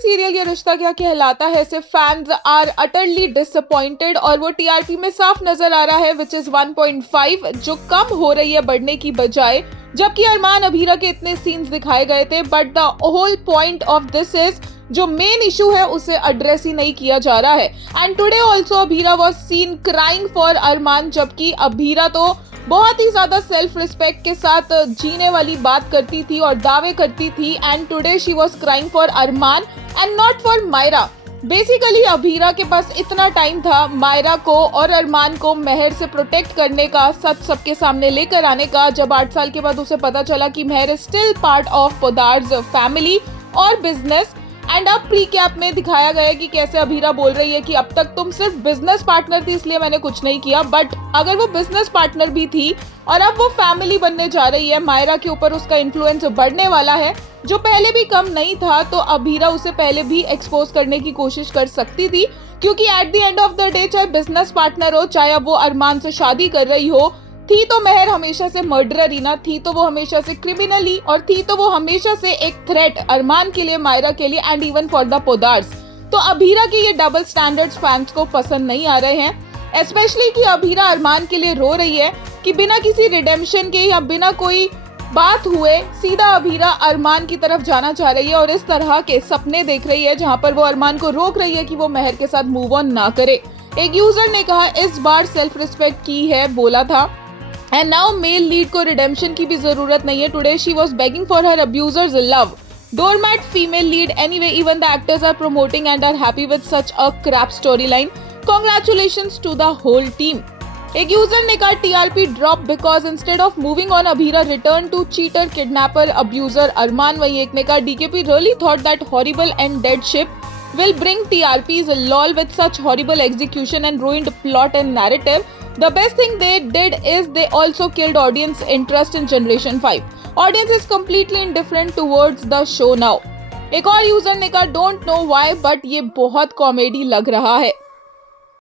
Serial ये रिश्ता क्या कहलाता है से फैंस आर अटरली डिसअपॉइंटेड और वो टीआरपी में साफ नजर आ रहा है विच इज 1.5 जो कम हो रही है बढ़ने की बजाय, जबकि अरमान अभीरा के इतने सीन्स दिखाए गए थे। But the whole point of this is जो मेन इशू है उसे एड्रेस ही नहीं किया जा रहा है। And today also Abhira was seen crying for Armaan, जबकि अभीरा तो बहुत ही ज्यादा सेल्फ रिस्पेक्ट के साथ जीने वाली बात करती थी और दावे करती थी। And today she was crying for Armaan and not for Myra. Basically Abhira के पास इतना टाइम था मायरा को और अरमान को मेहर से प्रोटेक्ट करने का, सच सबके सामने लेकर आने का, जब 8 साल के बाद उसे पता चला कि Mehar is still part of Poddars family और बिजनेस। एंड अब प्री कैप में दिखाया गया कि कैसे अभीरा बोल रही है कि अब तक तुम सिर्फ बिजनेस पार्टनर थी इसलिए मैंने कुछ नहीं किया, बट अगर वो बिजनेस पार्टनर भी थी और अब वो फैमिली बनने जा रही है, मायरा के ऊपर उसका इन्फ्लुएंस बढ़ने वाला है जो पहले भी कम नहीं था, तो अभीरा उसे पहले भी एक्सपोज करने की कोशिश कर सकती थी। क्योंकि at the end of the day चाहे बिजनेस पार्टनर हो, चाहे अब वो अरमान से शादी कर रही हो, थी तो मेहर हमेशा से मर्डरर ही ना, थी तो वो हमेशा से क्रिमिनली, और थी तो वो हमेशा से एक थ्रेट अरमान के लिए, मायरा के लिए एंड इवन फॉर द पोद्दार्स। तो अभीरा के ये डबल स्टैंडर्ड्स फैंस को पसंद नहीं आ रहे हैं, स्पेशली कि अभीरा अरमान के लिए रो रही है कि बिना किसी रिडेम्पशन के या बिना कोई बात हुए सीधा अभीरा अरमान की तरफ जाना चाह रही है और इस तरह के सपने देख रही है जहां पर वो अरमान को रोक रही है कि वो मेहर के साथ मूव ऑन ना करे। एक यूजर ने कहा इस बार सेल्फ रिस्पेक्ट की है, बोला था एंड नाउ मेल लीड को रिडेम्पशन की भी जरूरत नहीं है। Today she was begging for her abusers love. Doormat female lead anyway, even the actors are promoting and are happy with such a crap storyline. Congratulations to the whole team. एक user ने कहा TRP drop because instead of moving on Abhira return to cheater kidnapper abuser Armaan. वही एक ने कहा DKP really thought that horrible and dead ship will bring TRPs lol with such horrible execution and ruined plot and narrative. The best thing they did is they also killed audience interest in Generation 5. Audience is completely indifferent towards the show now. एक और user ने कहा don't know why but ये बहुत comedy लग रहा है।